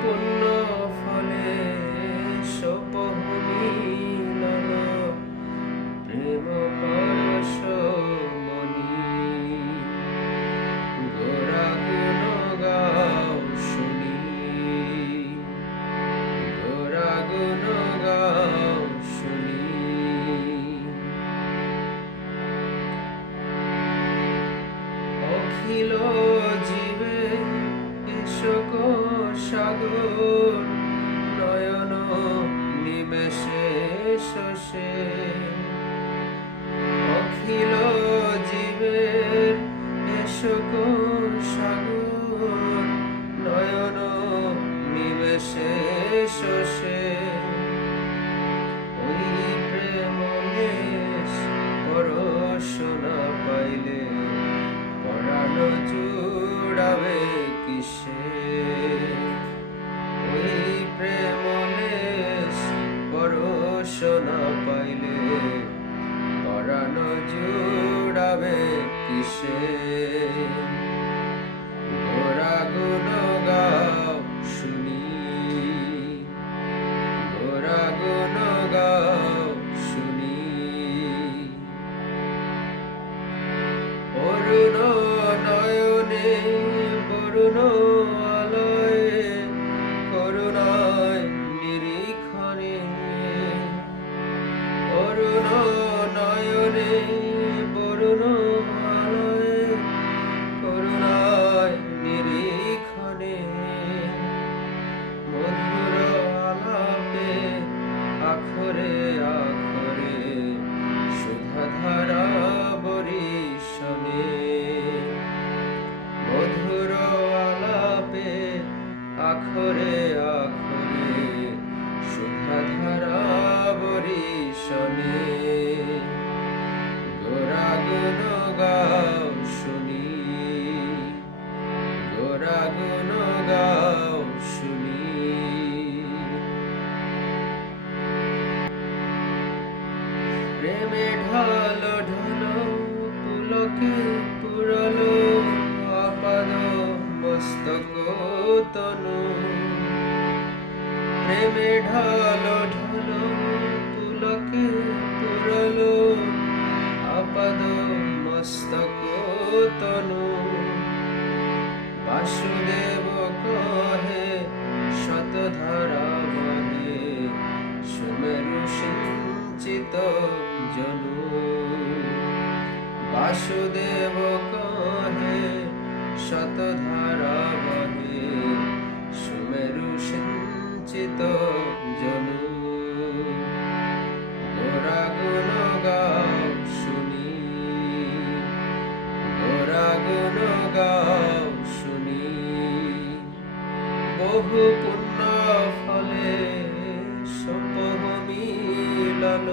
পুণ্য ফলে সপহু মিলন প্রেম পরশ মনি গোরা গুণ গাও শুনি গোরা গুণ গাও শুনি অখিল জীবে শোক সাগর নয়ন নিমেষে শোষে অখিল জীবের শোক সাগর নয়ন নিমেষে শোষে ওই প্রেমলেশ পরশ না পাইলে পরাণ জুড়াবে কিসে ওই প্রেমলেশ পরশ না পাইলে পরাণ জুড়াবে কিসে গোরা গুণ গাও শুনি গোরা গুণ গাও শুনি অরুণ নয়নে বরুণ আলয়ে করুণায় নিরীক্ষণে অরুণ নয়নে বরুণ আলয়ে করুণায় নিরীক্ষণে মধুর আলাপে আখরে আখরে সুধাধারা বরিশনে মধুর আলাপে আখরে আখরে সুধাধারা বরিশনে গোরা গুণ গাও শুনি গোরা গুণ গাও শুনি প্রেমে ঢাল ঢাল পুলকে পুরলো আপাদ মস্তক তনু প্রেমে ঢাল ঢাল পুলকে পুরলো আপাদ মস্তক তনু বাসুদেব কহে শতধারা বহে সুমেরু সিঞ্চিত জনু বাসুদেব কহে শতধারা বহে সুমেরু সিঞ্চিত জনু গোরা গুণ গাও শুনি গোরা গুণ গাও শুনি বহু পুণ্য ফলে সপহু মিলন